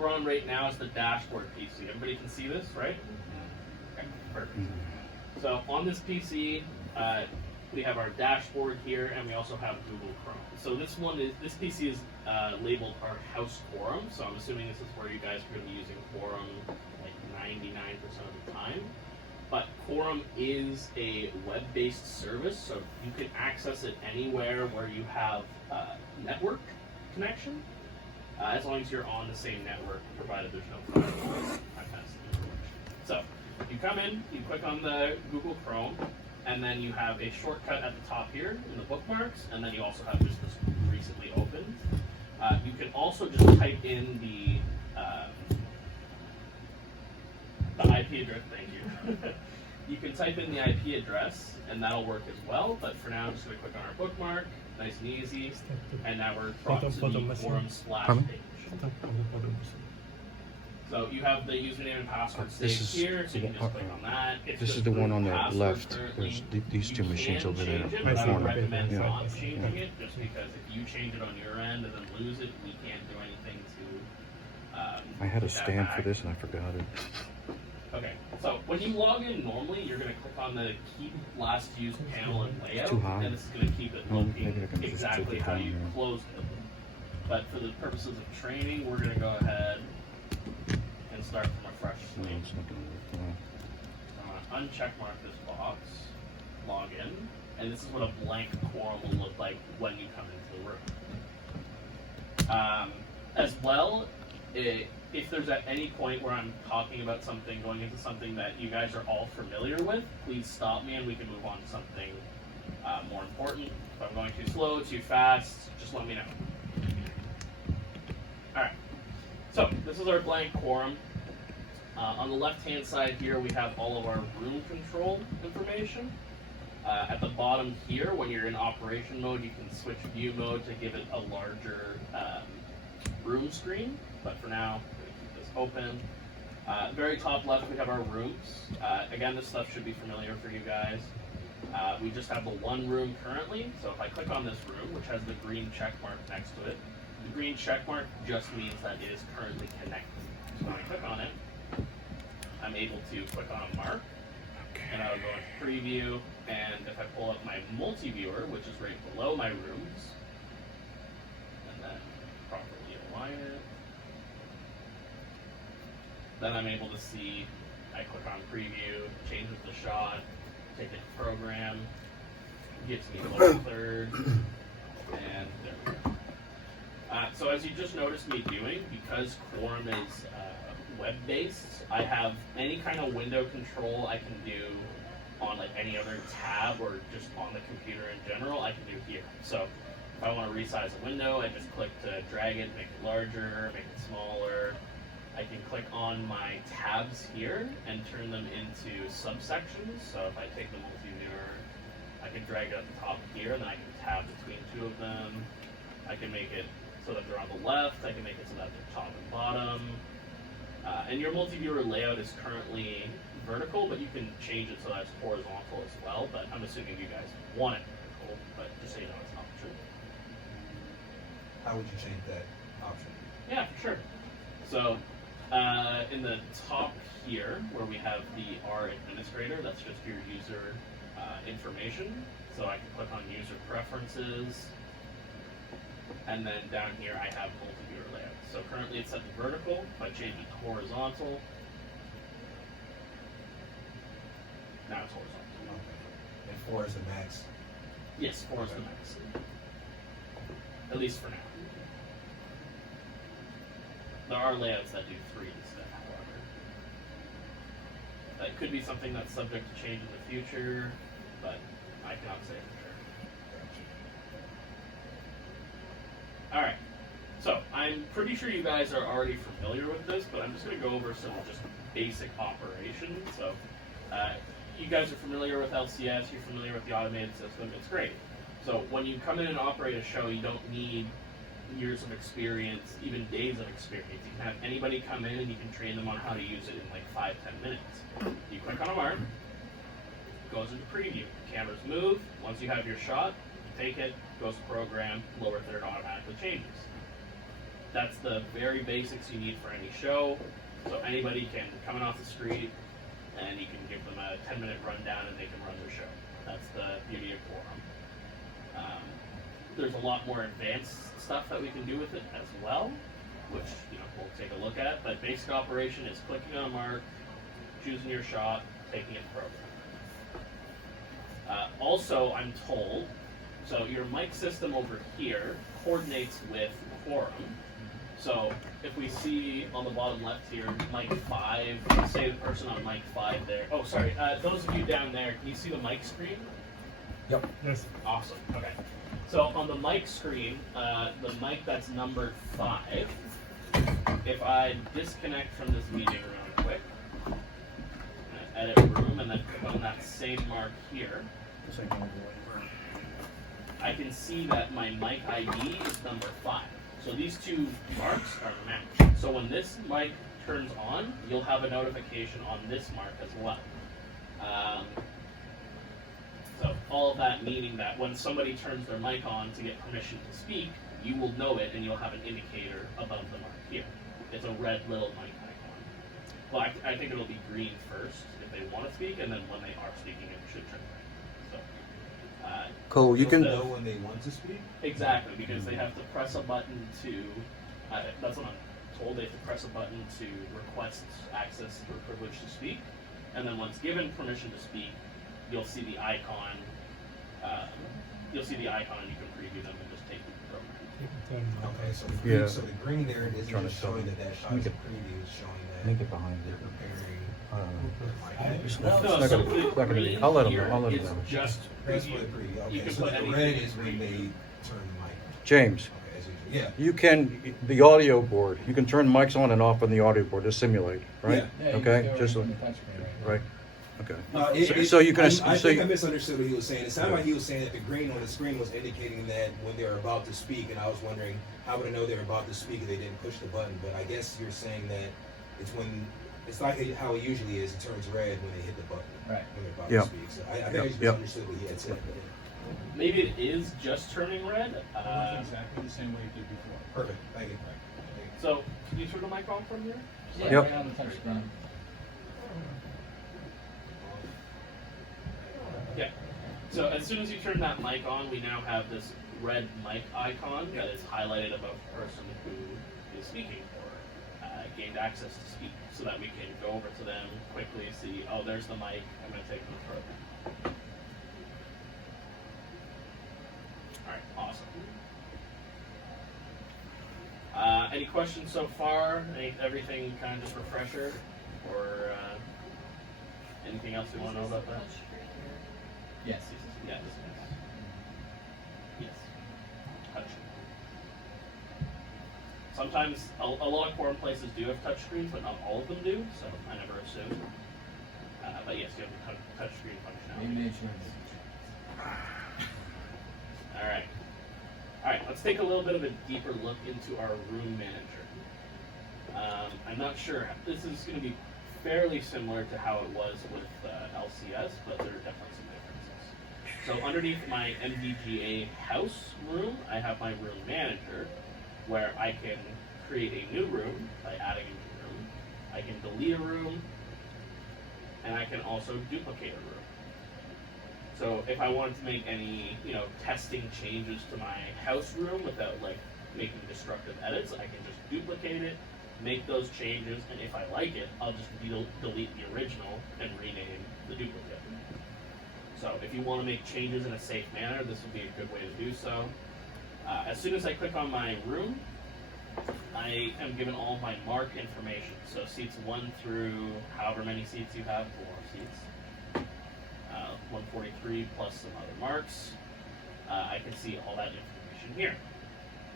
we're on right now is the dashboard PC. Everybody can see this, right? Okay, perfect. So on this PC, we have our dashboard here, and we also have Google Chrome. So this PC is labeled our house quorum. So I'm assuming this is where you guys are going to be using quorum like 99% of the time. But Quorum is a web-based service, so you can access it anywhere where you have network connection, as long as you're on the same network, provided there's no firewalls. So you come in, you click on the Google Chrome, and then you have a shortcut at the top here in the bookmarks, and then you also have just this recently opened. You can also just type in the IP address. Thank you. You can type in the IP address, and that'll work as well. But for now, I'm just going to click on our bookmark, nice and easy, and now we're brought to the forum / page. So you have the username and password saved here, so you can just click on that. This is the one on the left. There's these two machines over there in the I corner. recommend Yeah. not changing it, just because if you change it on your end and then lose it, we can't do anything to. I had a get that stand for back. this and I forgot it. Okay, so when you log in normally, you're going to click on the keep last used panel and layout, Too high. and this is going to keep it Oh, looking maybe I can just exactly tilt it how down you here. closed it. But for the purposes of training, we're going to go ahead and start from a fresh No, slate. it's not gonna work. I'm going to uncheck mark this box, log in, and this is what a blank quorum will look like when you come into the room. As well, if there's at any point where I'm talking about something, going into something that you guys are all familiar with, please stop me and we can move on to something more important. If I'm going too slow, too fast, just let me know. Alright, so this is our blank quorum. On the left-hand side here, we have all of our room control information. At the bottom here, when you're in operation mode, you can switch view mode to give it a larger room screen. But for now, I'm going to keep this open. Very top left, we have our rooms. Again, this stuff should be familiar for you guys. We just have the one room currently. So if I click on this room, which has the green check mark next to it, the green check mark just means that it is currently connected. So when I click on it, I'm able to click on mark, and I would go into preview, and if I pull up my multi-viewer, which is right below my rooms, and then properly align it, then I'm able to see, I click on preview, changes the shot, take it to program, gives me lower third, and there we go. So as you just noticed me doing, because Quorum is web-based, I have any kind of window control I can do on like any other tab or just on the computer in general, I can do here. So if I want to resize a window, I just click to drag it, make it larger, make it smaller. I can click on my tabs here and turn them into subsections. So if I take the multi-viewer, I can drag it at the top here, and then I can tab between two of them. I can make it so that they're on the left. I can make it so that they're top and bottom. And your multi-viewer layout is currently vertical, but you can change it so that it's horizontal as well. But I'm assuming you guys want it vertical, but just so you know, it's not true. How would you change that option? Yeah, for sure. So in the top here, where we have the R administrator, that's just your user information. So I can click on user preferences, and then down here I have multi-viewer layout. So currently it's set to vertical. If I change it to horizontal, now it's horizontal. Okay. And 4 is the max. Yes, 4 is the max. At least for now. There are layouts that do 3 instead, however. That could be something that's subject to change in the future, but I cannot say for sure. Alright, so I'm pretty sure you guys are already familiar with this, but I'm just going to go over some just basic operations. So you guys are familiar with LCS, you're familiar with the automated system, it's great. So when you come in and operate a show, you don't need years of experience, even days of experience. You can have anybody come in and you can train them on how to use it in like 5-10 minutes. You click on a mark, goes into preview, cameras move, once you have your shot, you take it, goes to program, lower third automatically changes. That's the very basics you need for any show. So anybody can come in off the street and you can give them a 10-minute rundown and they can run their show. That's the beauty of Quorum. There's a lot more advanced stuff that we can do with it as well, which we'll take a look at. But basic operation is clicking on a mark, choosing your shot, taking it to program. Also, I'm told, so your mic system over here coordinates with Quorum. So if we see on the bottom left here, mic 5, say the person on mic 5 there. Oh, sorry. Those of you down there, can you see the mic screen? Yep. Yes. Awesome. Okay. So on the mic screen, the mic that's numbered 5, if I disconnect from this meeting real quick, edit room, and then click on that same mark here, I can see that my mic ID is number 5. So these two marks are matched. So when this mic turns on, you'll have a notification on this mark as well. So all of that meaning that when somebody turns their mic on to get permission to speak, you will know it and you'll have an indicator above the mark here. It's a red little mic icon. Well, I think it'll be green first if they want to speak, and then when they are speaking, it should turn red. So, Cool. You can. know when they want to speak. exactly, because they have to press a button to, that's what I'm told, they have to press a button to request access or privilege to speak. And then once given permission to speak, you'll see the icon, and you can preview them and just take them to the program. Okay, so the Yeah. green, so the green there isn't Trying to just showing show- that shot Make is a it- preview, it's showing that Make it behind they're it. preparing. It's No, not so gonna- the it's not gonna be- green I'll let 'em here know, I'll let 'em is know. just That's for preview. the preview. You Okay, can so put the anything red in is when preview. they turn the mic. James, Okay, as usual. Yeah. you can, the audio board, you can turn mics on and off on the audio board to simulate, right? Yeah. Okay, just like, right, okay. So you can, I so think I you, misunderstood what he was saying. It sounded like he was saying that the green on the screen was indicating that when they were about to speak, and I was wondering how would I know they were about to speak if they didn't push the button. But I guess you're saying that it's when it's like how it usually is. It turns red when they hit the button. Right. When they're about Yeah. to speak. So I think I just Yeah. misunderstood what he had said. Maybe it is just turning red. Exactly the same way you did before. Perfect. Thank you. So can you turn the mic on from here? Yeah, Yep. right on the touch screen. Yeah. So as soon as you turn that mic on, we now have this red mic icon that is highlighted above the person who is speaking or gained access to speak, so that we can go over to them quickly, see, oh, there's the mic, I'm going to take them to the program. All right, awesome. Any questions so far? Everything kind of just refresher, or anything else you want to know about that? Yes. Yes. Yes. Touch. Sometimes a lot of Quorum places do have touch screens, but not all of them do, so I never assume. But yes, you have the touch screen functionality. Maybe they should. Alright. Alright, let's take a little bit of a deeper look into our room manager. I'm not sure, this is going to be fairly similar to how it was with LCS, but there are definitely some differences. So underneath my MDGA house room, I have my room manager, where I can create a new room by adding a new room. I can delete a room, and I can also duplicate a room. So if I wanted to make any, testing changes to my house room without making destructive edits, I can just duplicate it, make those changes, and if I like it, I'll just delete the original and rename the duplicate. So if you want to make changes in a safe manner, this would be a good way to do so. As soon as I click on my room, I am given all of my mark information. So seats 1 through however many seats you have, 4 seats. 143 plus some other marks. I can see all that information here.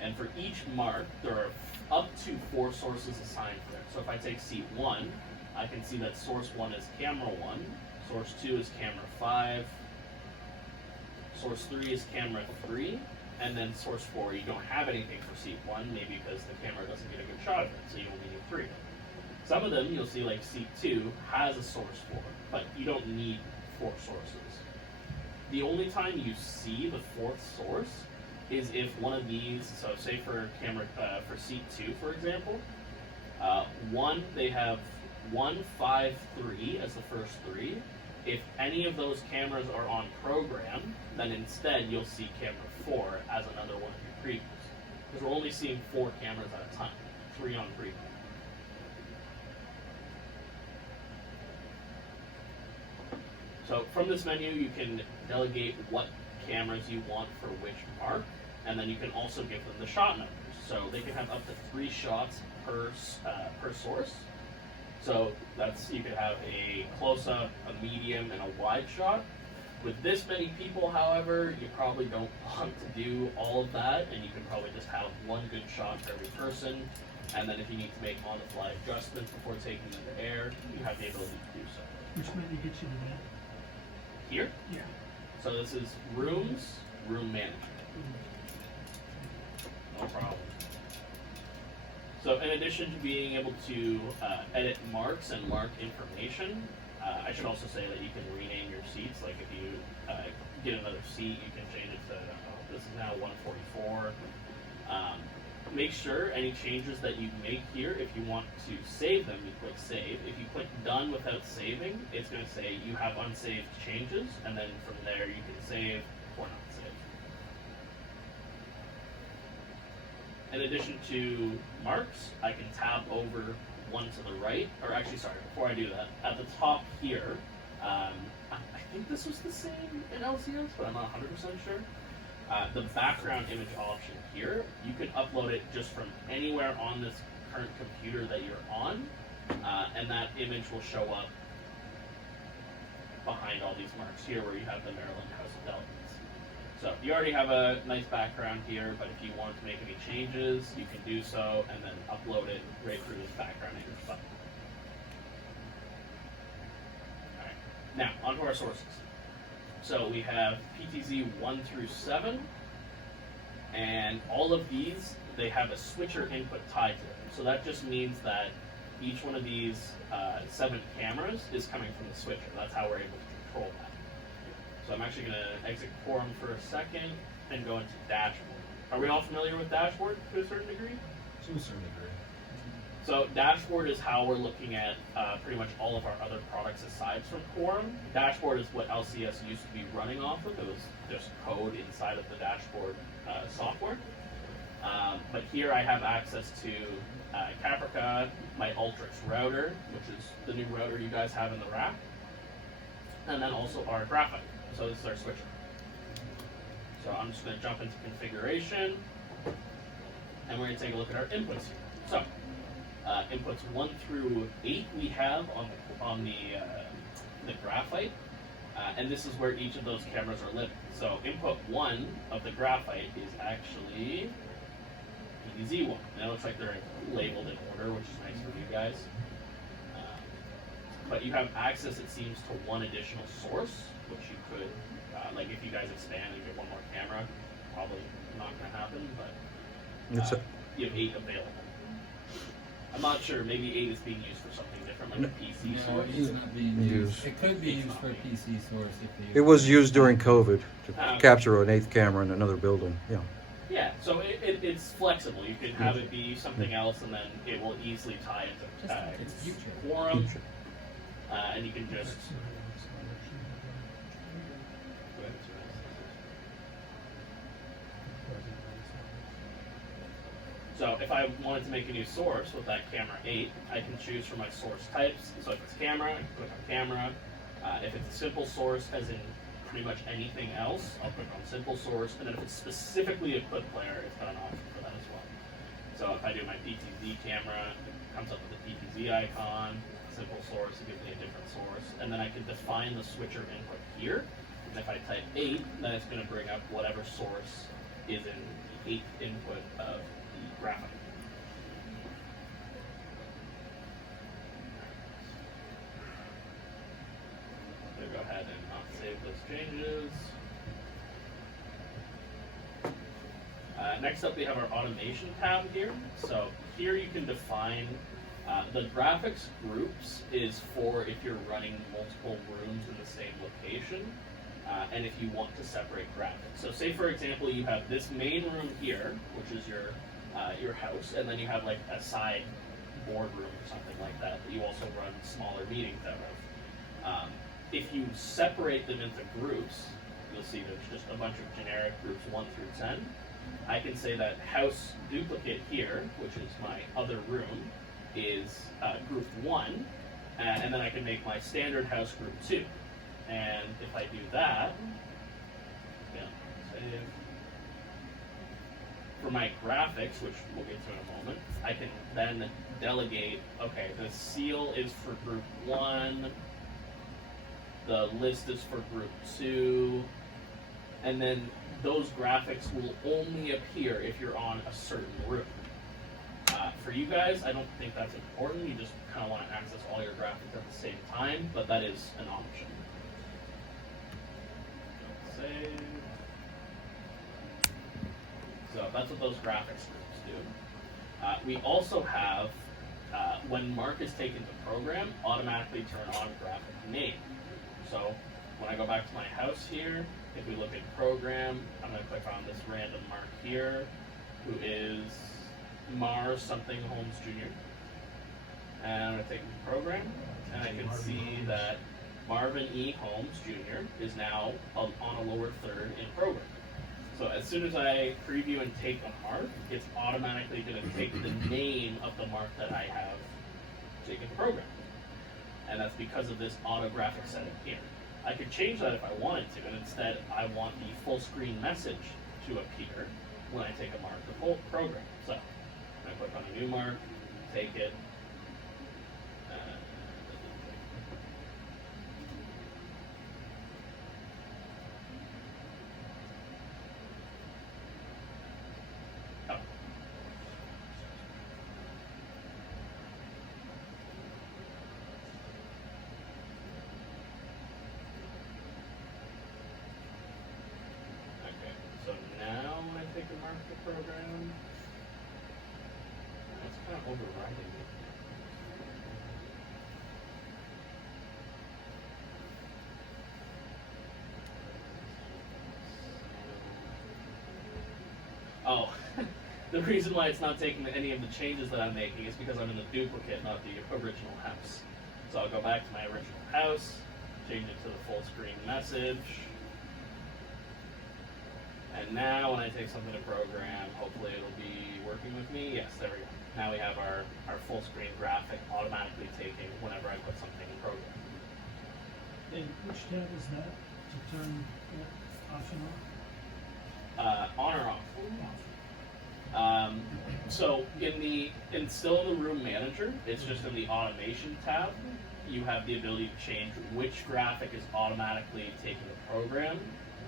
And for each mark, there are up to 4 sources assigned for it. So if I take seat 1, I can see that source 1 is camera 1, source 2 is camera 5, source 3 is camera 3, and then source 4, you don't have anything for seat 1, maybe because the camera doesn't get a good shot of it, so you only need 3. Some of them, you'll see like seat 2 has a source 4, but you don't need 4 sources. The only time you see the 4th source is if one of these, so say for camera, for seat 2, for example, they have 153 as the first 3. If any of those cameras are on program, then instead you'll see camera 4 as another one of your previews. Because we're only seeing 4 cameras at a time, 3 on preview. So from this menu, you can delegate what cameras you want for which mark, and then you can also give them the shot numbers. So they can have up to 3 shots per source. So you could have a close-up, a medium, and a wide shot. With this many people, however, you probably don't want to do all of that, and you can probably just have one good shot for every person. And then if you need to make on-the-fly adjustments before taking them to air, you have the ability to do so. Which menu gets you to that? Here, Yeah. so this is rooms, room management. No problem. So in addition to being able to edit marks and mark information, I should also say that you can rename your seats. Like if you get another seat, you can change it to, this is now 144. Make sure any changes that you make here, if you want to save them, you click save. If you click done without saving, it's going to say you have unsaved changes, and then from there you can save or not save. In addition to marks, I can tab over one to the right, or actually, sorry, before I do that, at the top here, I think this was the same in LCS, but I'm not 100% sure. The background image option here, you can upload it just from anywhere on this current computer that you're on, and that image will show up behind all these marks here where you have the Maryland House of Delegates. So you already have a nice background here, but if you want to make any changes, you can do so and then upload it right through this background image button. All right, now onto our sources. So we have PTZ 1 through 7, and all of these, they have a switcher input tied to them. So that just means that each one of these 7 cameras is coming from the switcher. That's how we're able to control that. So I'm actually going to exit Quorum for a second and go into Dashboard. Are we all familiar with Dashboard to a certain degree? To a certain degree. So Dashboard is how we're looking at pretty much all of our other products aside from Quorum. Dashboard is what LCS used to be running off of. It was just code inside of the Dashboard software. But here I have access to Caprica, my Ultrix router, which is the new router you guys have in the rack, and then also our Graphite. So this is our switcher. So I'm just going to jump into configuration, and we're going to take a look at our inputs here. So inputs 1 through 8 we have on the Graphite, and this is where each of those cameras are living. So input 1 of the Graphite is actually PTZ1. And it looks like they're labeled in order, which is nice for you guys. But you have access, it seems, to one additional source, which you could, like if you guys expand and get one more camera, probably not going to happen, but you have 8 available. I'm not sure, maybe 8 is being used for something different, like a PC No, source. it's not being used. It could be used for a PC source if It was used during COVID to Okay. capture an 8th camera in another building, yeah. Yeah, so it's flexible. You can have it be something else, and then it will easily tie into It's future. Quorum, and you can just. So if I wanted to make a new source with that camera 8, I can choose from my source types. So if it's camera, I can click on camera. If it's a simple source, as in pretty much anything else, I'll click on simple source. And then if it's specifically a clip player, it's got an option for that as well. So if I do my PTZ camera, it comes up with the PTZ icon, simple source, it gives me a different source. And then I can define the switcher input here. And if I type 8, then it's going to bring up whatever source is in the 8th input of the Graphite. So go ahead and not save those changes. Next up, we have our automation tab here. So here you can define the graphics groups is for if you're running multiple rooms in the same location. and if you want to separate graphics. So say for example you have this main room here, which is your house, and then you have like a side boardroom or something like that that you also run smaller meetings out of. If you separate them into groups, you'll see there's just a bunch of generic groups 1 through 10. I can say that house duplicate here, which is my other room, is group 1, and then I can make my standard house group 2. And if I do that, yeah, save. For my graphics, which we'll get to in a moment, I can then delegate, okay, the seal is for group 1, the list is for group 2, and then those graphics will only appear if you're on a certain room. For you guys, I don't think that's important. You just kind of want to access all your graphics at the same time, but that is an option. Save. So that's what those graphics groups do. We also have, when Mark is taken to program, automatically turn on graphic name. So when I go back to my house here, if we look at program, I'm going to click on this random Mark here, who is Mars something Holmes Jr. And I'm going to take him to program, and I can see that Marvin E. Holmes Jr. is now on a lower third in program. So as soon as I preview and take a mark, it's automatically going to take the name of the mark that I have taken to program. And that's because of this auto graphic setting here. I could change that if I wanted to, and instead I want the full screen message to appear when I take a mark to full program. So I click on a new mark, take it, so now when I take a mark to program, that's kind of overriding it. Oh, the reason why it's not taking any of the changes that I'm making is because I'm in the duplicate, not the original house. So I'll go back to my original house, change it to the full screen message. And now when I take something to program, hopefully it'll be working with me. Yes, there we go. Now we have our full screen graphic automatically taking whenever I put something in program. And which tab is that to turn that option On or off? off? So still in the room manager, it's just in the automation tab. You have the ability to change which graphic is automatically taken to program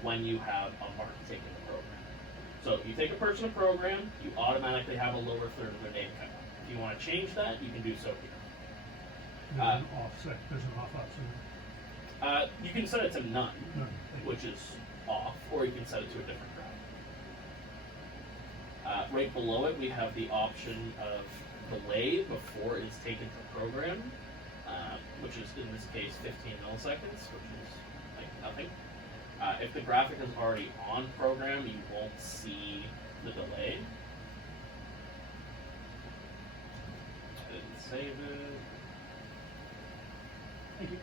when you have a mark taken to program. So if you take a person to program, you automatically have a lower third of their name come up. If you want to change that, you can do so here. There's an offset, there's an off option. You can set it to none, No, which is off, or you can set it to a different graphic. Right below it, we have the option of delay before it's taken to program, which is in this case 15 milliseconds, which is like nothing. If the graphic is already on program, you won't see the delay. I didn't save it. Thank you.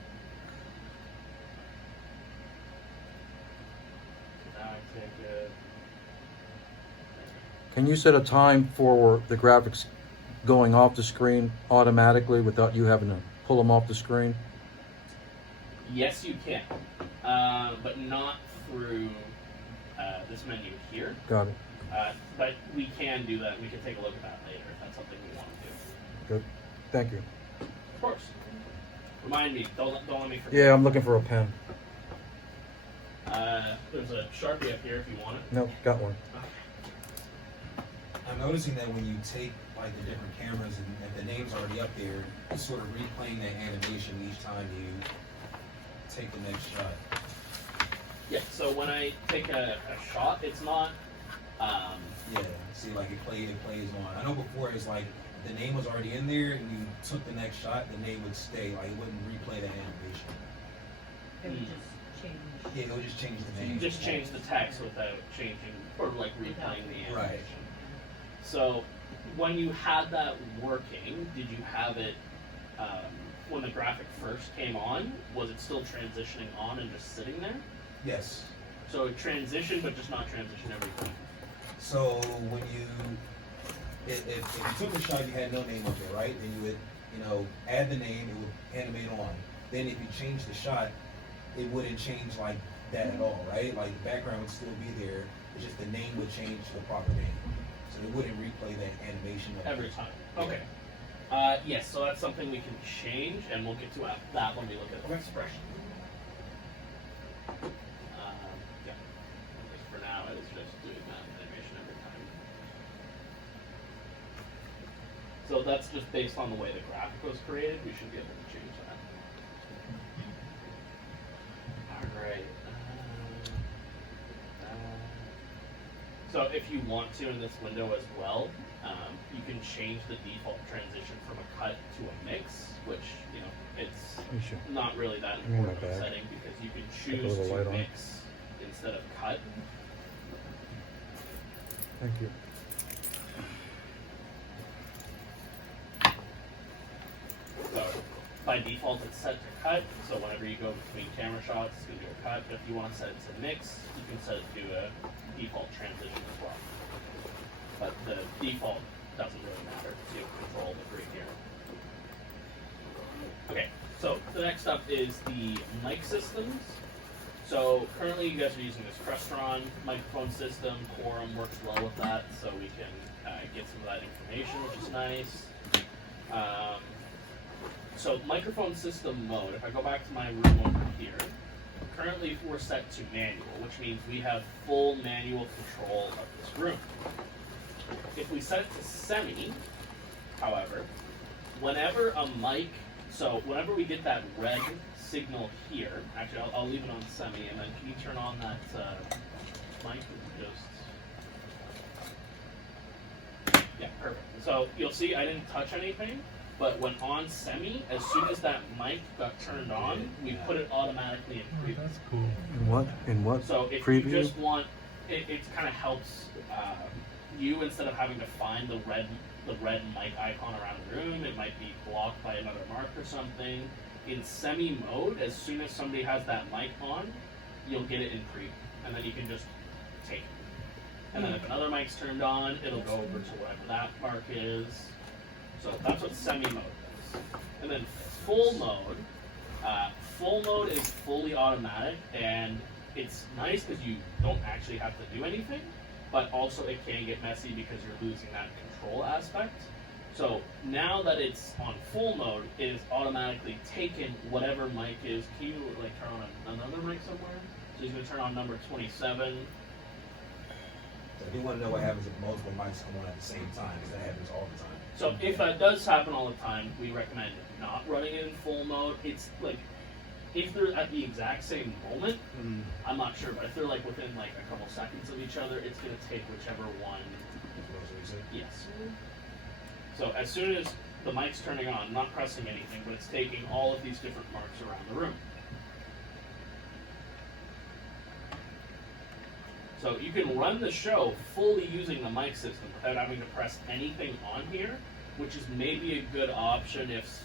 Now I take it. Can you set a time for the graphics going off the screen automatically without you having to pull them off the screen? Yes, you can, but not through this menu here. Got it. But we can do that. We can take a look at that later if that's something we want to do. Good. Thank you. Of course. Remind me. Don't let me forget. Yeah, I'm looking for a pen. There's a Sharpie up here if you want it. Nope, got one. I'm noticing that when you take like the different cameras and if the name's already up there, it's sort of replaying that animation each time you take the next shot. Yeah. So when I take a shot, it's not. Yeah, see, like it plays on. I know before it's like the name was already in there, and you took the next shot, the name would stay. Like it wouldn't replay the animation. It would just change. Yeah, it'll just change the name. Just change the text without changing or like replaying the animation. Right. So when you had that working, did you have it when the graphic first came on? Was it still transitioning on and just sitting there? Yes. So it transitioned, but just not transition every time. So when you, if you took a shot, you had no name up there, right? Then you would, add the name, it would animate on. Then if you change the shot, it wouldn't change like that at all, right? Like the background would still be there, it's just the name would change to the proper name. So it wouldn't replay that animation up Every there. time. Okay. Yes, so that's something we can change, and we'll get to that when we look at the expression. Yeah. Just for now, it's just doing that animation every time. So that's just based on the way the graphic was created. We should be able to change that. All right. So if you want to in this window as well, you can change the default transition from a cut to a mix, which, it's You should. not really that Give me my important of a bag. setting because you can Put a choose little to light on. mix instead of cut. Thank you. So by default it's set to cut, so whenever you go between camera shots, it's going to do a cut. But if you want to set it to mix, you can set it to a default transition as well. But the default doesn't really matter, you have control of it right here. Okay, so the next up is the mic systems. So currently you guys are using this Crestron microphone system. Quorum works well with that, so we can get some of that information, which is nice. So microphone system mode, if I go back to my room over here, currently we're set to manual, which means we have full manual control of this room. If we set it to semi, however, whenever a mic, so whenever we get that red signal here, actually I'll leave it on semi, and then can you turn on that mic and just, yeah, perfect. So you'll see I didn't touch anything, but when on semi, as soon as that mic got turned on, we put it automatically in preview. That's cool. In what So if preview? you just want, it kind of helps you, instead of having to find the red mic icon around the room, it might be blocked by another mark or something. In semi mode, as soon as somebody has that mic on, you'll get it in preview, and then you can just take it. And then if another mic's turned on, it'll go over to whatever that mark is. So that's what semi mode does. And then full mode is fully automatic, and it's nice because you don't actually have to do anything, but also it can get messy because you're losing that control aspect. So now that it's on full mode, it is automatically taken whatever mic is. Can you turn on another mic somewhere? So he's gonna turn on number 27. So I do want to know what happens if multiple mics come on at the same time, because that happens all the time. So if that does happen all the time, we recommend not running it in full mode. It's like, if they're at the exact same moment, I'm not sure, but if they're within a couple seconds of each other, it's gonna take whichever one. Yes. So as soon as the mic's turning on, I'm not pressing anything, but it's taking all of these different marks around the room. So you can run the show fully using the mic system without having to press anything on here, which is maybe a good option if,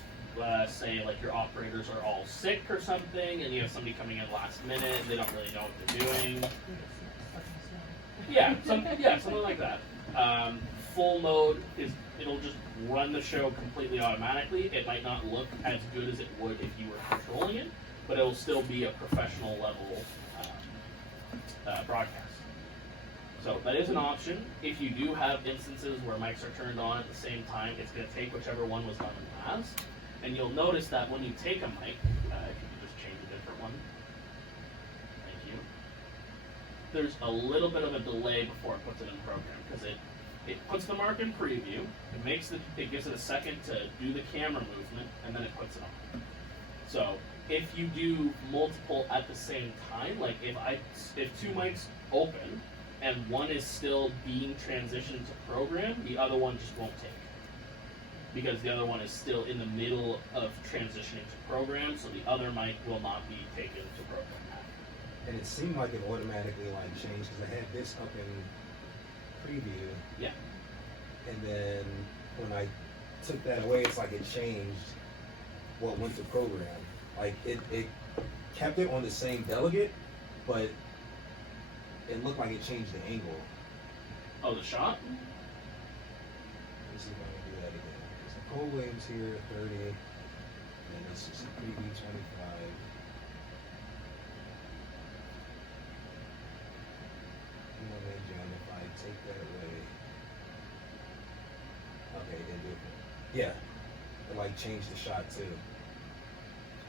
say, your operators are all sick or something, and you have somebody coming in last minute, and they don't really know what they're doing. Yeah, something like that. Full mode it'll just run the show completely automatically. It might not look as good as it would if you were controlling it, but it'll still be a professional level broadcast. So that is an option. If you do have instances where mics are turned on at the same time, it's going to take whichever one was done last. And you'll notice that when you take a mic, if you could just change a different one. Thank you. There's a little bit of a delay before it puts it in program, because it puts the mark in preview, it gives it a second to do the camera movement, and then it puts it on. So if you do multiple at the same time, if two mics open and one is still being transitioned to program, the other one just won't take, because the other one is still in the middle of transitioning to program, so the other mic will not be taken to program now. And it seemed like it automatically like changed because I had this up in preview, Yeah. and then when I took that away, it's like it changed what went to program. Like it kept it on the same delegate, but it looked like it changed the angle. Oh, the shot? Let me see if I can do that again. So Cole Williams here, 30, and this is preview 25. John, if I take that away, okay, it didn't do it. Yeah, it like changed the shot too.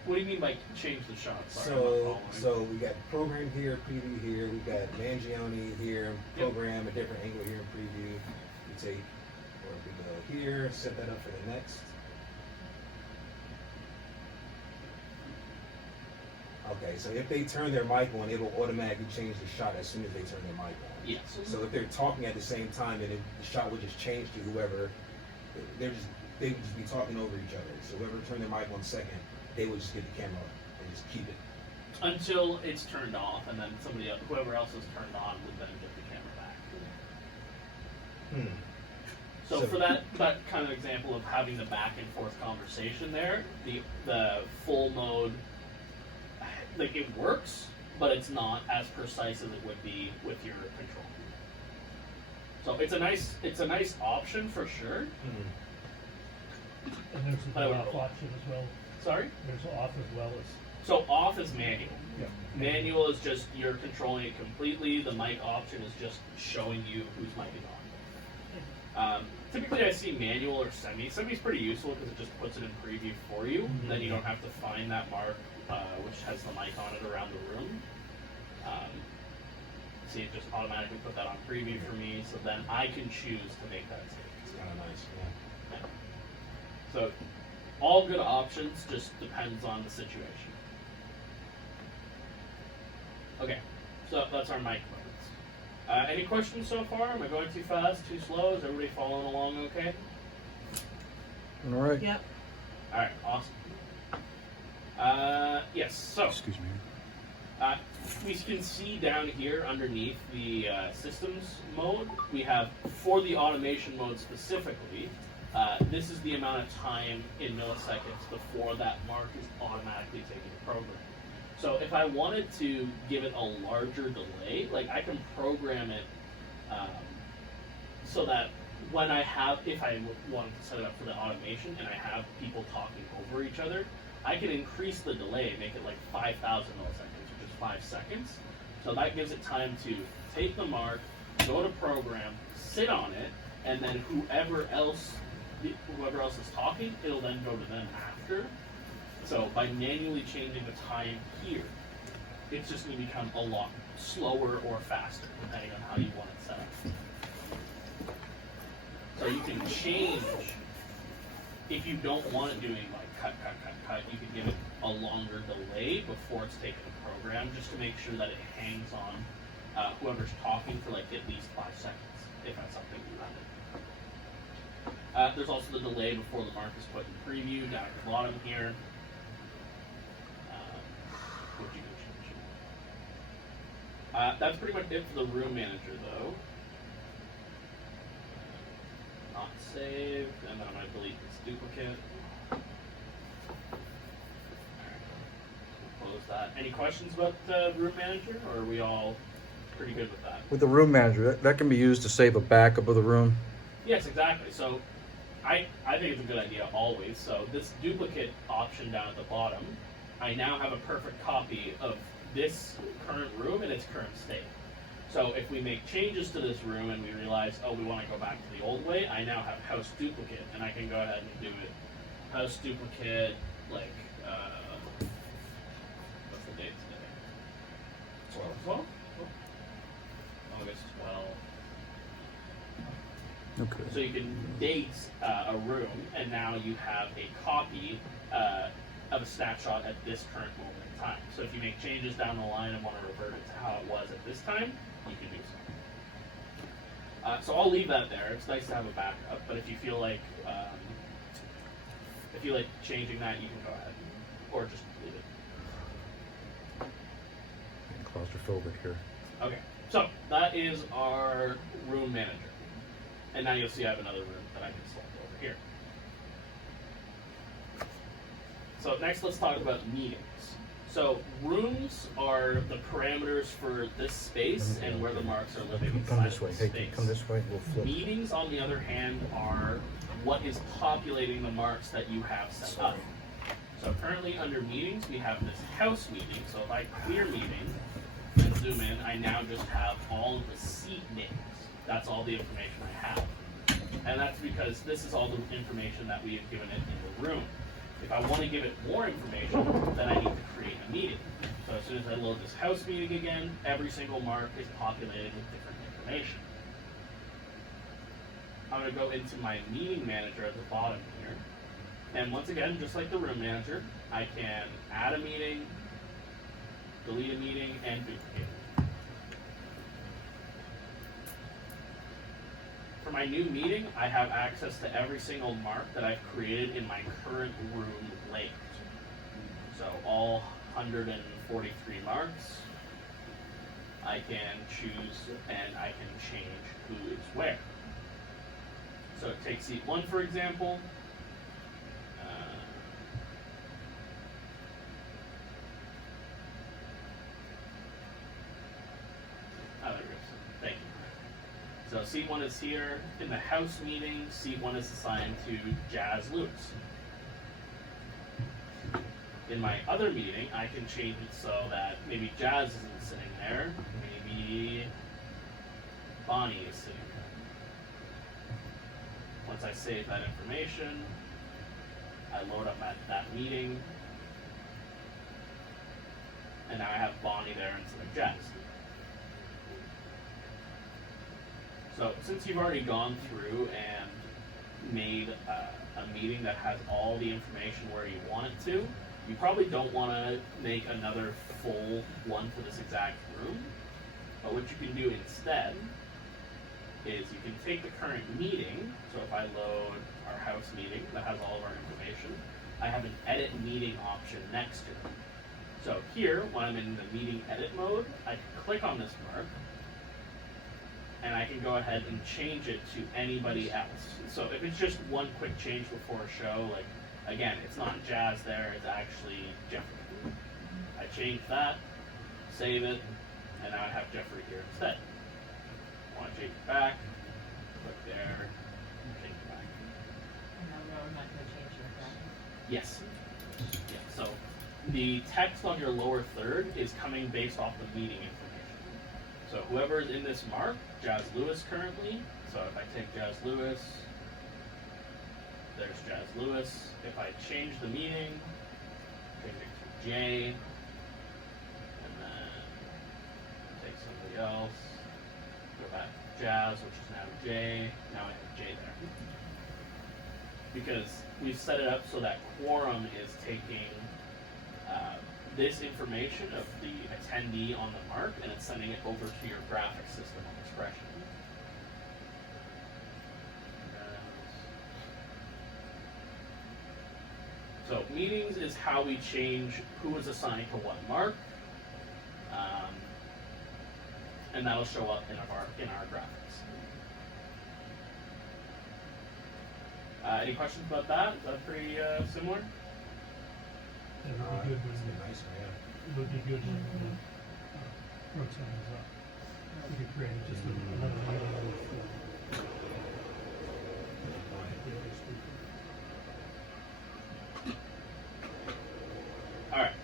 What do you mean by change the shot? Sorry, I'm not So, following. so we got program here, preview here. We got Mangione here, program a different angle here in preview. We take, or we go here, set that up for the next. Okay, so if they turn their mic on, it'll automatically change the shot as soon as they turn their mic on. Yes. So if they're talking at the same time, then the shot would just change to whoever. They would just be talking over each other. So whoever turned their mic on second, they would just get the camera and just keep it. Until it's turned off, and then somebody else, whoever else is turned on would then get the camera back. So for that kind of example of having the back and forth conversation there, the full mode, like it works, but it's not as precise as it would be with your control. So it's a nice option for sure. And there's But I an would off roll. option as well. Sorry? There's off as well as. So off is manual. Yeah. Manual is just you're controlling it completely. The mic option is just showing you who's micing on. Typically, I see manual or semi. Semi is pretty useful because it just puts it in preview for you. Mhm. Then you don't have to find that mark, which has the mic on it around the room. See, it just automatically put that on preview for me, so then I can choose to make that change. It's kind of nice. Yeah. So, all good options, just depends on the situation. Okay, so that's our mic modes. Any questions so far? Am I going too fast, too slow? Is everybody following along okay? All right. Yep. Alright, awesome. Yes, so, Excuse me. we can see down here underneath the systems mode, we have, for the automation mode specifically, this is the amount of time in milliseconds before that mark is automatically taking the program. So if I wanted to give it a larger delay, like I can program it so that when I have, if I wanted to set it up for the automation and I have people talking over each other, I can increase the delay, make it like 5,000 milliseconds, which is 5 seconds. So that gives it time to take the mark, go to program, sit on it, and then whoever else is talking, it'll then go to them after. So by manually changing the time here, it's just going to become a lot slower or faster, depending on how you want it set up. So you can change, if you don't want it doing like cut, you can give it a longer delay before it's taken the program, just to make sure that it hangs on whoever's talking for like at least 5 seconds, if that's something you wanted. There's also the delay before the mark is put in preview down at the bottom here. What you can change. That's pretty much it for the room manager, though. Not saved, and then I'm going to delete this duplicate. Alright, close that. Any questions about the room manager, or are we all pretty good with that? With the room manager, that can be used to save a backup of the room. Yes, exactly. So I think it's a good idea always. So this duplicate option down at the bottom, I now have a perfect copy of this current room in its current state. So if we make changes to this room and we realize, oh, we want to go back to the old way, I now have house duplicate, and I can go ahead and do it. House duplicate, like, what's the date today? 12. 12? August 12. Okay. So you can date a room, and now you have a copy of a snapshot at this current moment in time. So if you make changes down the line and want to revert it to how it was at this time, you can do so. So I'll leave that there. It's nice to have a backup, but if you feel like changing that, you can go ahead or just leave it. claustrophobic here. Okay, so that is our room manager. And now you'll see I have another room that I can select over here. So next let's talk about meetings. So rooms are the parameters for this space and where the marks are living Come inside this way. of Hey, the space. come this way. We'll flip. Meetings, on the other hand, are what is populating the marks that you have set up. So currently under meetings, we have this house meeting. So if I clear meeting and zoom in, I now just have all of the seat names. That's all the information I have. And that's because this is all the information that we have given it in the room. If I want to give it more information, then I need to create a meeting. So as soon as I load this house meeting again, every single mark is populated with different information. I'm going to go into my meeting manager at the bottom here. And once again, just like the room manager, I can add a meeting, delete a meeting, and duplicate it. For my new meeting, I have access to every single mark that I've created in my current room layout. So all 143 marks, I can choose and I can change who is where. So take seat 1 for example. There we go. Thank you. So seat 1 is here. In the house meeting, seat 1 is assigned to Jazz Lewis. In my other meeting, I can change it so that maybe Jazz isn't sitting there, maybe Bonnie is sitting there. Once I save that information, I load up that meeting, and now I have Bonnie there instead of Jazz. So since you've already gone through and made a meeting that has all the information where you want it to, you probably don't want to make another full one for this exact room. But what you can do instead is you can take the current meeting. So if I load our house meeting that has all of our information, I have an edit meeting option next to it. So here, when I'm in the meeting edit mode, I can click on this mark, and I can go ahead and change it to anybody else. So if it's just one quick change before a show, like, again, it's not Jazz there, it's actually Jeffrey. I change that, save it, and now I have Jeffrey here instead. Want to change it back, click there, change it back. And now we're not gonna change your graphic. Yes. Yeah, so the text on your lower third is coming based off the meeting information. So whoever is in this mark, Jazz Lewis currently, so if I take Jazz Lewis, there's Jazz Lewis. If I change the meeting, change it to J, and then take somebody else, go back to Jazz, which is now J, now I have J there. Because we've set it up so that Quorum is taking this information of the attendee on the mark and it's sending it over to your graphic system on Expression. So meetings is how we change who is assigned to what mark, and that'll show up in our graphics. Any questions about that? Is that pretty similar? It would be good It's when, nice, yeah. it would be good when, Roxanne is up. We could create just another meeting with, All right.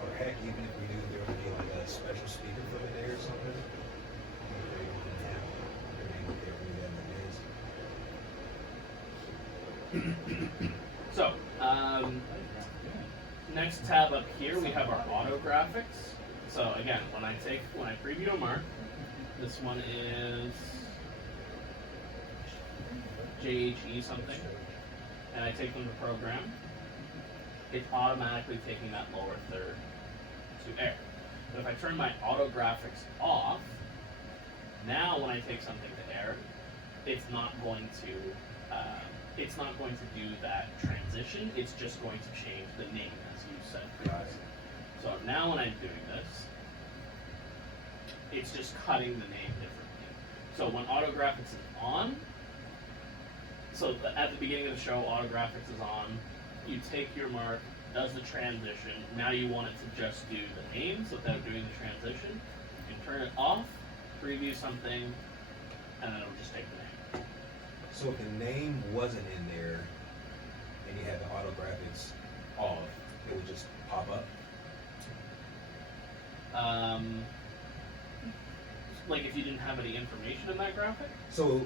Or heck, even if we knew there would be like a special speaker for the day or something, maybe we can have their name up there, we So, next tab up here, we have our auto graphics. So again, when I preview a mark, this one is JHE something, and I take them to program, it's automatically taking that lower third to air. But if I turn my auto graphics off, now when I take something to air, it's not going to do that transition. It's just going to change the name as you said previously. So now when I'm doing this, It's just cutting the name differently. So when AutoGraphics is on, at the beginning of the show, AutoGraphics is on. You take your mark, does the transition. Now you want it to just do the names without doing the transition. You can turn it off, preview something, and then it'll just take the name. So if the name wasn't in there, and you had the AutoGraphics off, it would just pop up. Like if you didn't have any information in that graphic? So,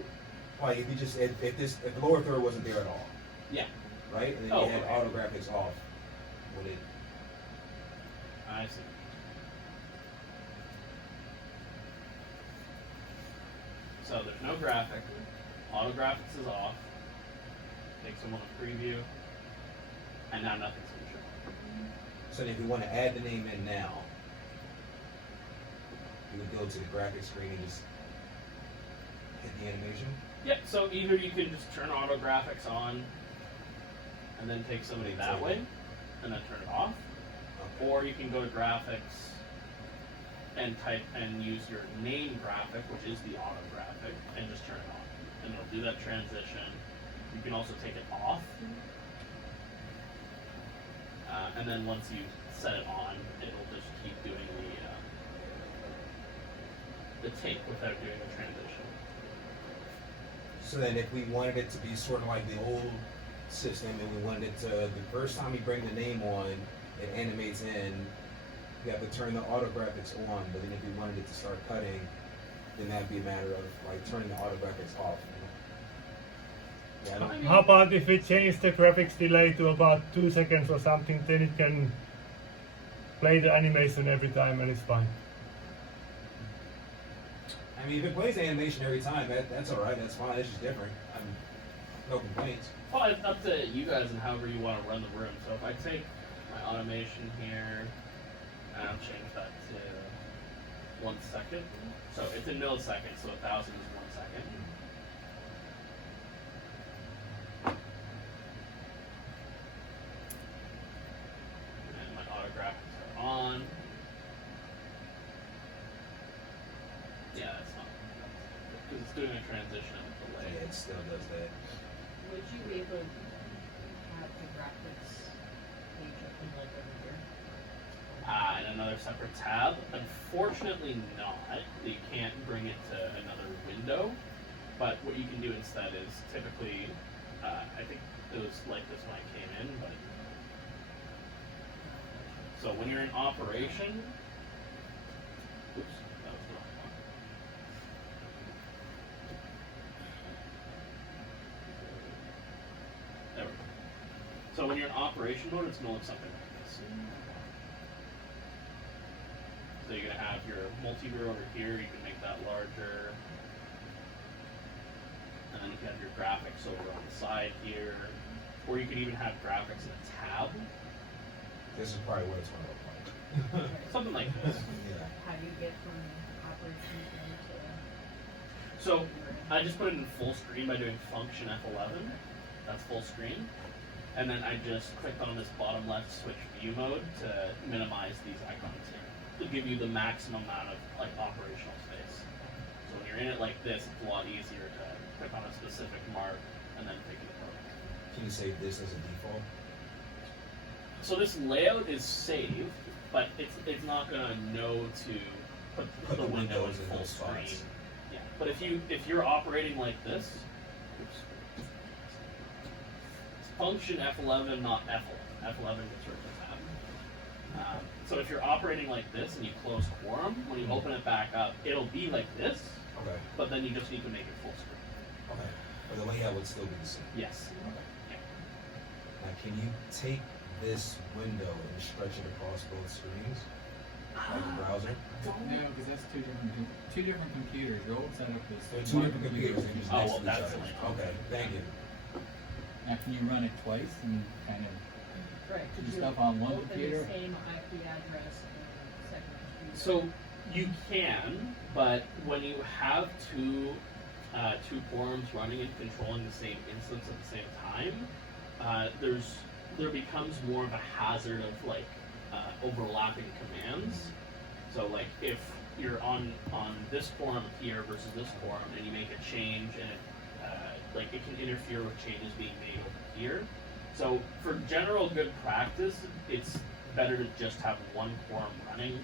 like if you just if the lower third wasn't there at all, Yeah, right? And then Oh, you had okay. AutoGraphics off, would it? I see. So there's no graphic. AutoGraphics is off. Take someone a preview, and now nothing's gonna show. So then if we want to add the name in now, you would go to the graphic screen and just hit the animation. Yep. So either you can just turn AutoGraphics on, and then take somebody that way, and then turn it off, Okay. or you can go to graphics and type and use your name graphic, which is the AutoGraphic, and just turn it on, and it'll do that transition. You can also take it off, and then once you set it on, it'll just keep doing the tape without doing the transition. So then if we wanted it to be sort of like the old system and we wanted it to, the first time we bring the name on, it animates in, we have to turn the AutoGraphics on, but then if we wanted it to start cutting, then that'd be a matter of like turning the AutoGraphics off. Yeah, I don't- How about if we change the graphics delay to about 2 seconds or something, then it can play the animation every time and it's fine. I mean, if it plays animation every time, that's all right. That's fine. It's just different. No complaints. Well, it's up to you guys and however you want to run the room. So if I take my automation here, and I'll change that to 1 second. So it's in milliseconds, so 1,000 is 1 second. And my AutoGraphics are on. Yeah, that's not, because it's doing a transition and a delay. Yeah, it still does that. Would you be able to have the graphics page open like over here? In another separate tab. Unfortunately not. You can't bring it to another window. But what you can do instead is typically, I think it was like this when I came in, but so when you're in operation, oops, that was the wrong one. There we go. So when you're in operation mode, it's gonna look something like this. So you're gonna have your multi-view over here, you can make that larger. And then you can have your graphics over on the side here. Or you could even have graphics in a tab. This is probably what it's going to look like. Something like this. Yeah. How do you get from operations into? So I just put it in full screen by doing function F11. That's full screen. And then I just clicked on this bottom left switch view mode to minimize these icons here. To give you the maximum amount of like operational space. So when you're in it like this, it's a lot easier to click on a specific mark and then pick it apart. Can you save this as a default? So this layout is saved, but it's not gonna know to put the window in full those screen. spots. Yeah, but if you're operating like this, oops, it's function F11, not F11. F11 gets rid of the tab. So if you're operating like this and you close quorum, when you open it back up, it'll be like this, Okay. but then you just need to make it full screen. Okay. But the layout would still be the same. Yes. Okay. Now, can you take this window and stretch it across both screens? Like a browser? No, because that's two different computers. Your old setup was They're two different computers. They're just Oh, next well, to each that's other. fine. Okay, thank you. Now, can you run it twice and kind of Right. do Could you stuff on one open computer? the same IP address in the second computer? So you can, but when you have two forums running and controlling the same instance at the same time, there becomes more of a hazard of like overlapping commands. So like if you're on this forum here versus this forum, and you make a change, and like it can interfere with changes being made over here. So for general good practice, it's better to just have one forum running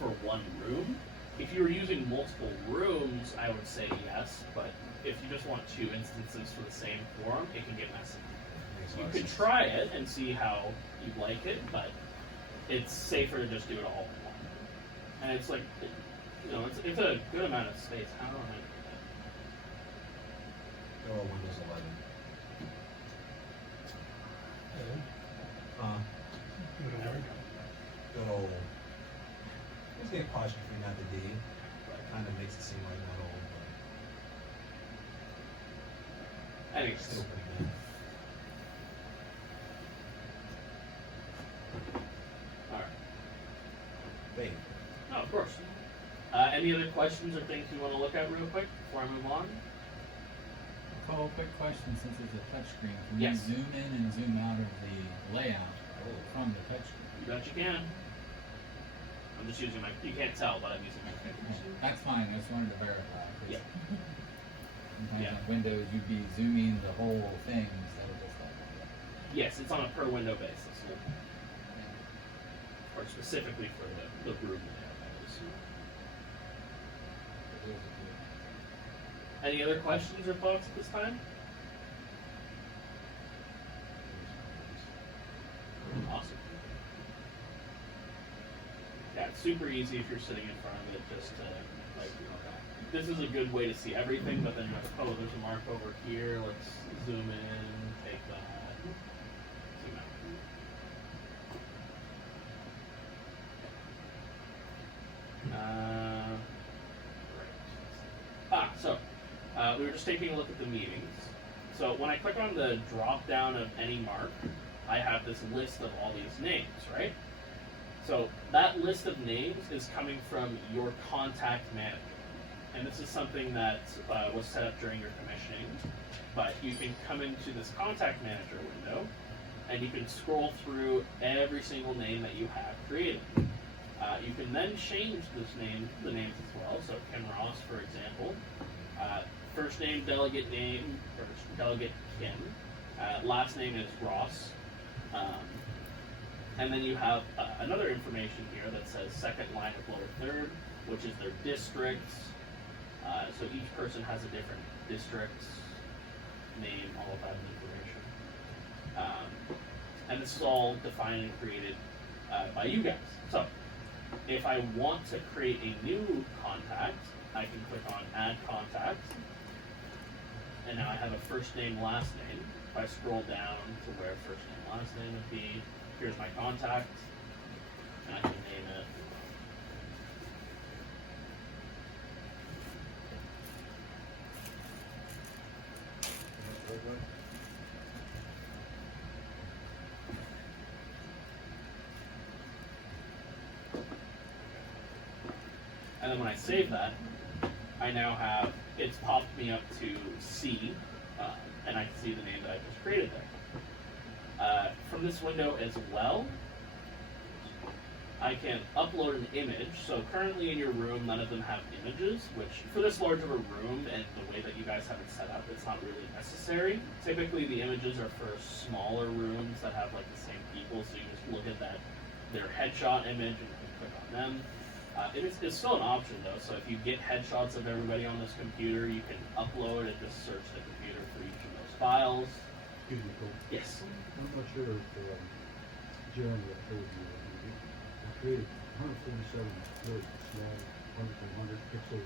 for one room. If you were using multiple rooms, I would say yes, but if you just want 2 instances for the same forum, it can get messy. Makes a You lot of could sense. try it and see how you like it, but it's safer to just do it all in one. And it's like, it's a good amount of space. How do I do that? They're all Windows 11. Good old. It's the apostrophe, not the D. But it kind of makes it seem like not old, but Anyways, still pretty good. alright. Wait, No, of course. Any other questions or things you want to look at real quick before I move on? A couple quick questions since it's a touchscreen. Can Yes. you zoom in and zoom out of the layout from the touchscreen? You bet you can. I'm just using you can't tell, but I'm using my fingers. That's fine. I just wanted to verify. 'Cause Yeah. Sometimes Yeah. on Windows you'd be zooming the whole thing instead of just like. Yes, it's on a per window basis. Or specifically for the room layout, I would assume. Any other questions or thoughts at this time? Awesome. Yeah, it's super easy if you're sitting in front of it, just to, like, this is a good way to see everything, but then you're like, oh, there's a mark over here, let's zoom in, take that, zoom out. We were just taking a look at the meetings. So when I click on the drop down of any mark, I have this list of all these names, right? So that list of names is coming from your contact manager. And this is something that was set up during your commissioning. But you can come into this contact manager window and you can scroll through every single name that you have created. You can then change the names as well. So Ken Ross, for example, first name delegate name, or delegate Ken. Last name is Ross. And then you have another information here that says second line of lower third, which is their districts. So each person has a different district name, all of that information. And this is all defined and created by you guys. So if I want to create a new contact, I can click on add contact. And now I have a first name, last name. If I scroll down to where first name, last name would be, here's my contact. And I can name it. And then when I save that, I now have, it's popped me up to C, and I can see the name that I just created there. From this window as well, I can upload an image. So currently in your room, none of them have images, which for this large of a room and the way that you guys have it set up, it's not really necessary. Typically the images are for smaller rooms that have like the same people, so you just look at their headshot image and you can click on them. It's still an option though, so if you get headshots of everybody on this computer, you can upload and just search the computer for each of those files. Excuse me, Cole. Yes. I'm not sure if Jeremy had told you, I created 147 really small 100 pixel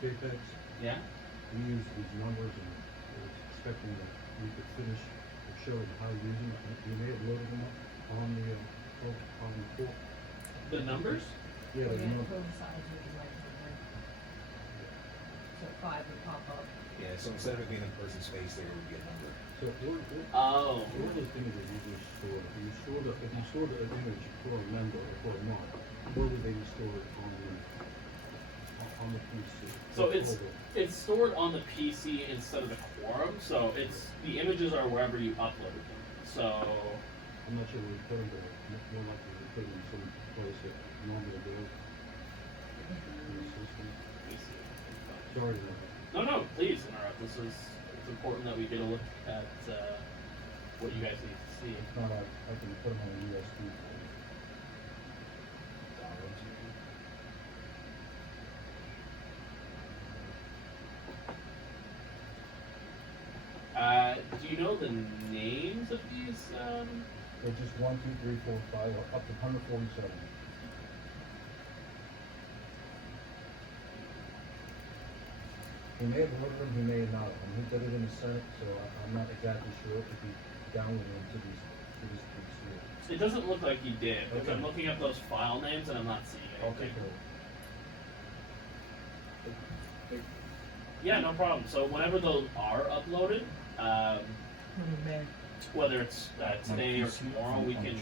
JPEGs. Yeah? We used these numbers and I was expecting that we could finish and show how you're using it. You may have loaded them up on the floor. The numbers? Yeah, the Yeah, number. coincides with the right number. So 5 would pop up. Yeah, so instead of it being in person's face, there would be a number. So what Oh. are the images you just stored? If you stored an image for a member or for a month, where would they be stored on the PC? So What it's folder? it's stored on the PC instead of the quorum, so the images are wherever you uploaded them. So I'm not sure we put them there. More likely we put them in some place that normally they the system. Let me see. Sorry to interrupt. No, please interrupt. This is, it's important that we get a look at what you guys need to see. No, I can put them on a USB for you. Download to you. Do you know the names of these? They're just 1, 2, 3, 4, 5, up to 147. He may have ordered them, he may have not. He did it in the Senate, so I'm not exactly sure if he downloaded them to this here. It doesn't look like you did, because Okay. I'm looking up those file names and I'm not seeing I'll anything. take care of it. Yeah, no problem. So whenever those are uploaded, whether it's today or tomorrow, we can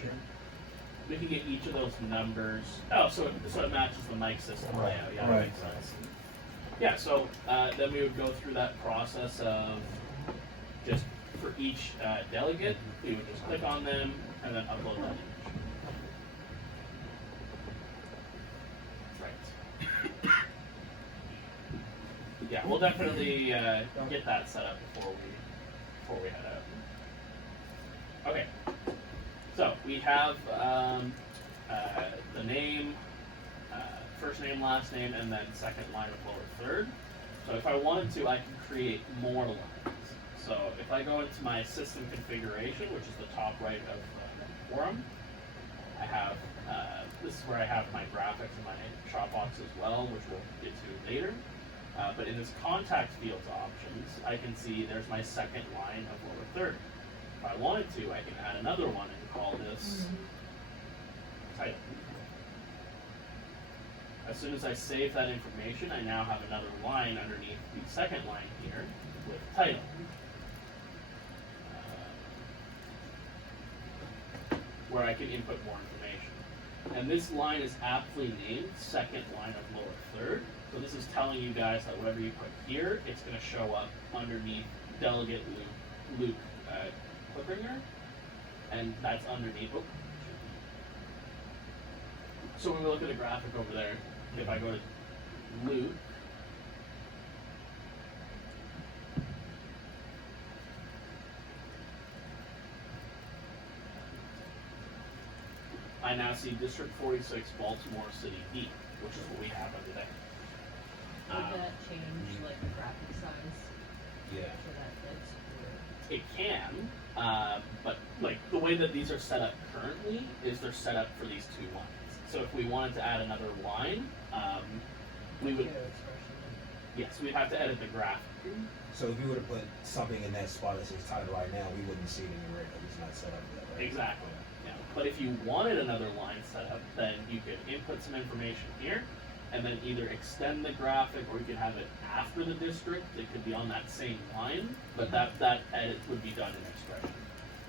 get each of those numbers. Oh, so it matches the mic system Right, layout. Yeah, that right. makes sense. Yeah, so then we would go through that process of just for each delegate, we would just click on them and then upload that image. Right. Yeah, we'll definitely get that set up before we head out. Okay. So we have the name, first name, last name, and then second line of lower third. So if I wanted to, I can create more lines. So if I go into my system configuration, which is the top right of the forum, I have, this is where I have my graphics and my shot box as well, which we'll get to later. But in this contact fields options, I can see there's my second line of lower third. If I wanted to, I can add another one and call this title. As soon as I save that information, I now have another line underneath the second line here with title. Where I can input more information. And this line is aptly named second line of lower third. So this is telling you guys that whatever you put here, it's going to show up underneath delegate Luke Clippinger, and that's underneath. Oh, so when we look at the graphic over there, if I go to Luke, I now see District 46, Baltimore City D, which is what we have under there. Would that change like the graphic size Yeah. so that fits? Or? It can, but like the way that these are set up currently is they're set up for these two lines. So if we wanted to add another line, we would, yes, we'd have to edit the graphic. So if you were to put something in that spot that says title right now, we wouldn't see it anywhere because it's not set up for that, right? Exactly. Yeah. But if you wanted another line set up, then you could input some information here, and then either extend the graphic, or you could have it after the district. It could be on that same line, but that edit would be done in Expression.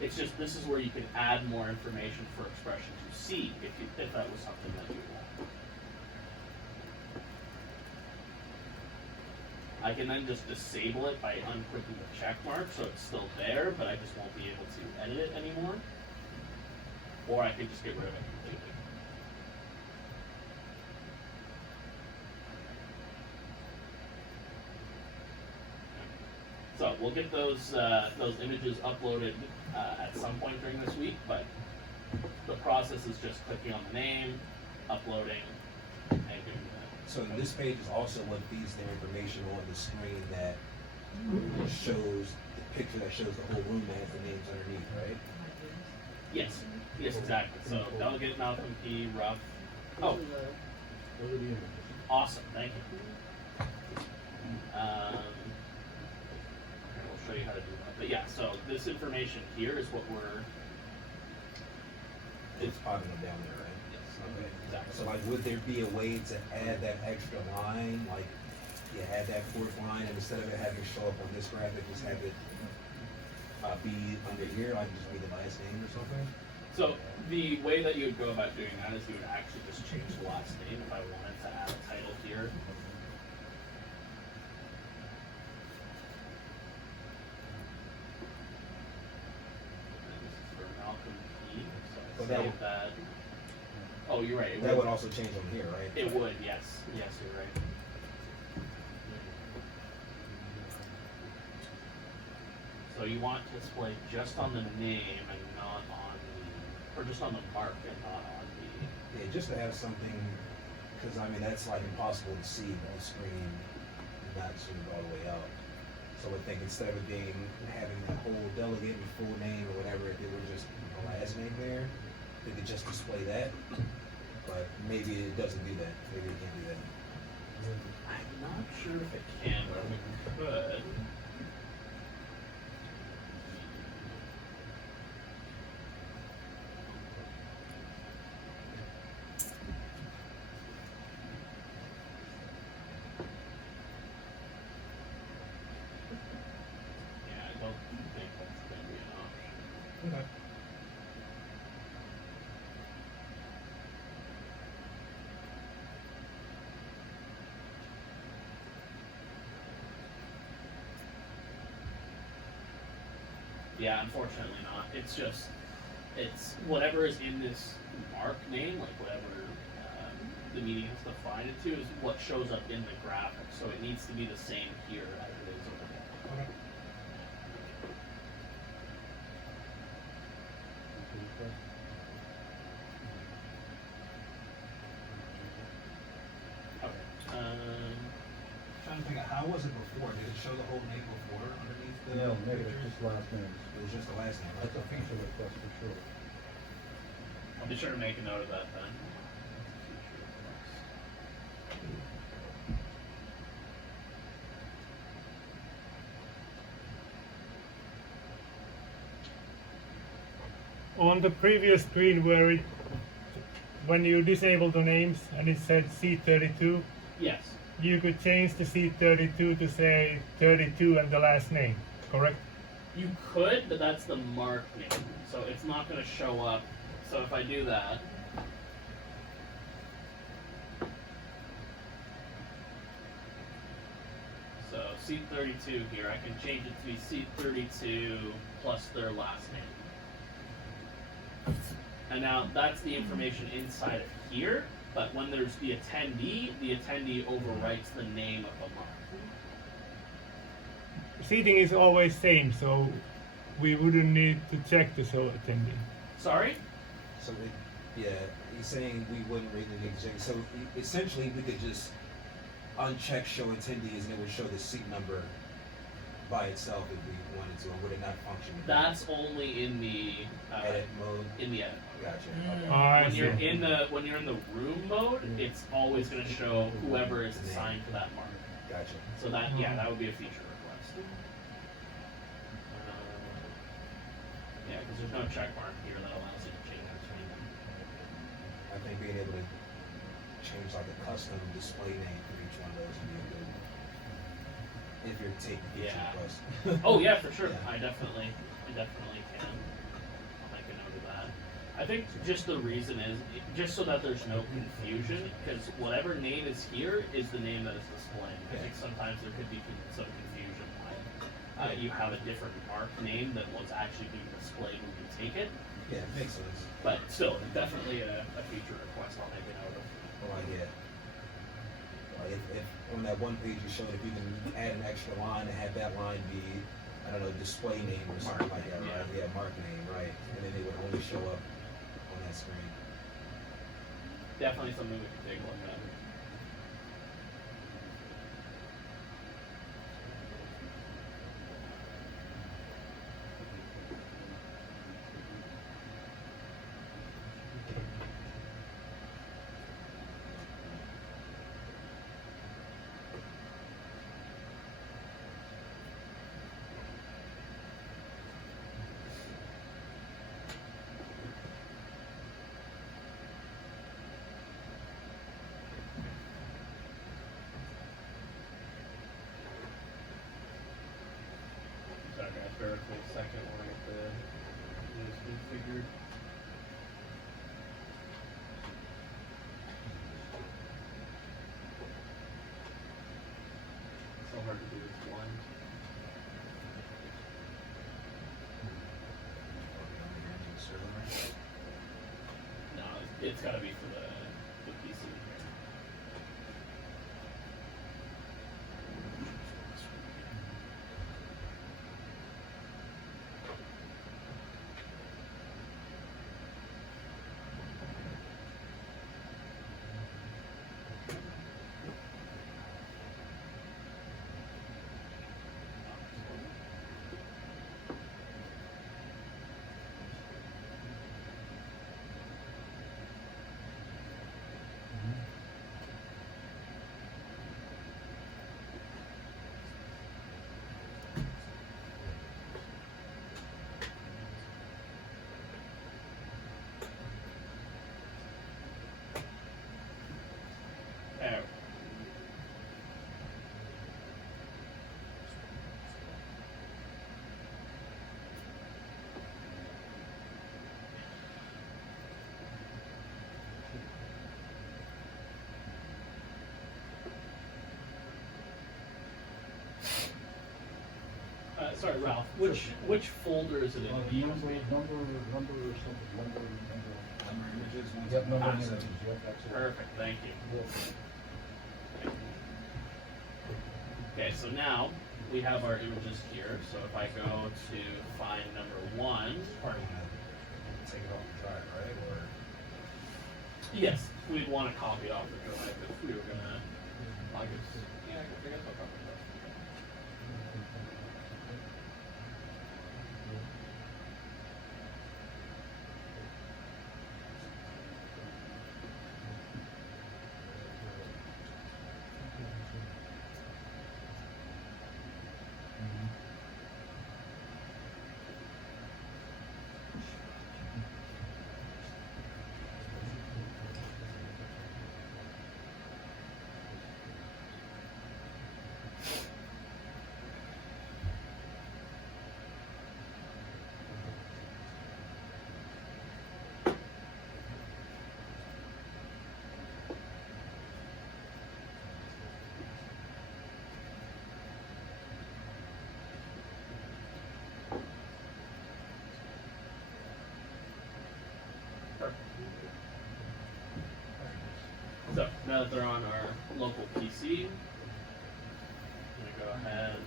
It's just this is where you can add more information for Expression to see if that was something that you want. I can then just disable it by unclicking the check mark, so it's still there, but I just won't be able to edit it anymore. Or I could just get rid of it completely. So we'll get those images uploaded at some point during this week, but the process is just clicking on the name, uploading, and doing that. So this page is also what feeds the information on the screen that shows the picture that shows the whole room that has the names underneath, right? Yes, yes, exactly. So Delegate Malcolm P. Ruff. Oh, Those are the images. awesome, thank you. We'll show you how to do that. But yeah, so this information here is what we're. It's popping them down there, right? Yes, Okay. exactly. So like, would there be a way to add that extra line, like you add that fourth line, and instead of it having show up on this graphic, just have it be under here, like just be the last name or something? So the way that you would go about doing that is you would actually just change the last name if I wanted to add a title here. And this is for Malcolm P. So I But that save would- that. Oh, you're right. That would also change on here, right? It would, yes. Yes, you're right. So you want to display just on the name and not on the, or just on the mark and not on the. Yeah, just to have something, because I mean that's like impossible to see on screen, not zoomed all the way out. So I think instead of it being having that whole delegate and full name or whatever, if it were just a last name there, they could just display that. But maybe it doesn't do that. Maybe it can't do that. I'm not sure if it can, but we could. Yeah, I don't think that's going to be an option. Okay. Yeah, unfortunately not. It's just, it's whatever is in this mark name, like whatever the meeting has defined it to, is what shows up in the graphic. So it needs to be the same here as it is over there. Okay. Okay. Trying to think of how was it before? Did it show the whole name before underneath the No, maybe it's pictures? just last names. It was just the last name. That's a feature request for sure. I'll be sure to make a note of that then. On the previous screen where it, when you disable the names and it said C32, Yes. you could change the C32 to say 32 and the last name, correct? You could, but that's the mark name. So it's not going to show up. So if I do that, so C32 here, I can change it to be C32 plus their last name. And now that's the information inside of here, but when there's the attendee overwrites the name of the mark. Seating is always same, so we wouldn't need to check the show attendee. Sorry? So yeah, he's saying we wouldn't read the exact. So essentially, we could just uncheck show attendees, and it would show the seat number by itself if we wanted to, or would it not function? That's only in the edit mode. in the edit. Gotcha. Okay. I When you're see. in the room mode, it's always going to show whoever is assigned to that mark. Gotcha. So that that would be a feature request. Yeah, because there's no check mark here that allows you to change it to anything. I think being able to change like a custom display name for each one of those would be a good. If you're taking feature Yeah. requests. Oh yeah, for sure. Yeah. I definitely can. I'll make a note of that. I think just the reason is just so that there's no confusion, because whatever name is here is the name that is displaying. I think sometimes there could be some confusion why you have a different mark name than what's actually being displayed when you take it. Yeah, makes sense. But still, definitely a feature request I'll make a note of. Oh, I get. If on that one page you showed, if you can add an extra line and have that line be, I don't know, display name or something like that, right? Yeah, mark name, right? And then it would only show up on that screen. Definitely something we can take a look at. Sorry guys, bear with me a second while I get the this configured. So hard to do this blind. No, It's gotta be for the PC. There. Sorry, Ralph. Which folder is it in? Do you use me? Number or something, number. Images, Yep, number Ah, images, yep, that's it. Perfect. Thank you. Yep. Okay, so now we have our images here. So if I go to find number 1, Probably wanna take it off the drive, right? Or yes, we'd want to copy it off the drive if we were gonna. I guess, yeah, I guess I'll copy it off. So now that they're on our local PC, I'm gonna go ahead.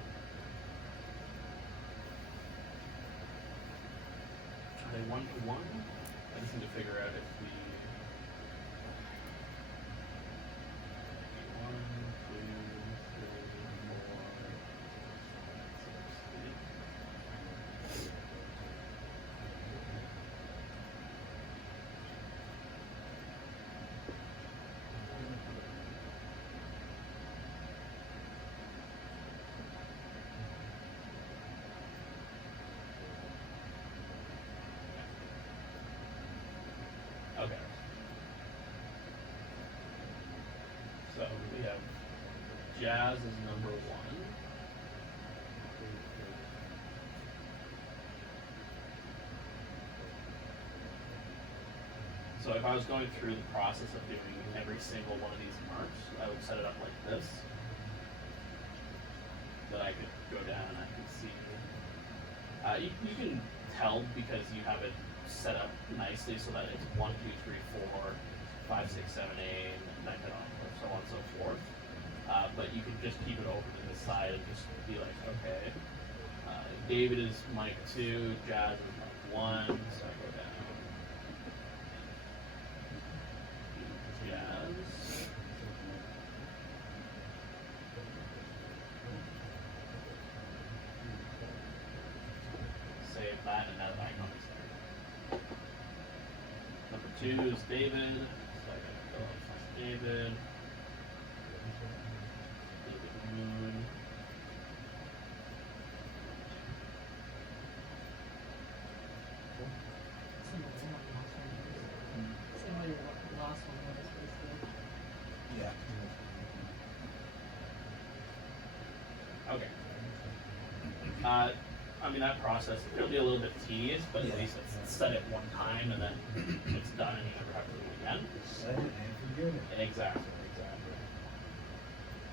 Are they 1-to-1? I just need to figure out if we. 1, 2, 3, 4, 5, 6, 8. Okay. So we have Jazz is number 1. So if I was going through the process of doing every single one of these marks, I would set it up like this. That I could go down and I could see. You can tell because you have it set up nicely so that it's 1, 2, 3, 4, 5, 6, 7, 8, 9, 10, so on and so forth. But you can just keep it over to the side and just be like, okay, David is mic 2, Jazz is mic 1, so I go down. Jazz. Save that and that icon is there. Number 2 is David, so I gotta go and find David. David Moon. Somebody lost one of this basically. yeah. Okay. I mean, that process, it'll be a little bit tedious, but at least it's set it one time and then it's done and you never have to do it again. Set it and forget it. Exactly.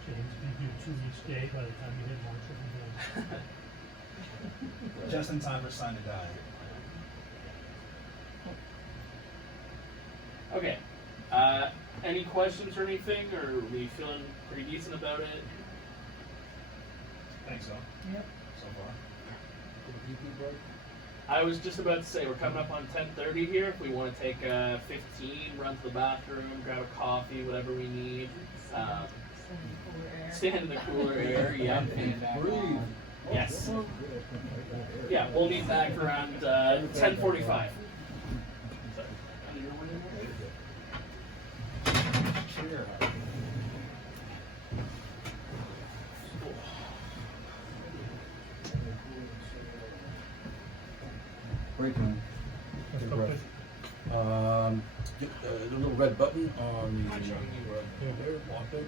James, be here 2 each day by the time you hit March of Just in time for Sign to Die. Okay. Any questions or anything, or are we feeling pretty decent about it? I think so. Yep. So far. I was just about to say we're coming up on 10:30 here. If we want to take 15, run to the bathroom, grab a coffee, whatever we need. Stand in the cooler air. Yeah. Fan back Breathe. on. Yes. Yeah, we'll meet back around 10:45. Break room. Let's Take stop a this. breath. The little red button on the. Yeah, there,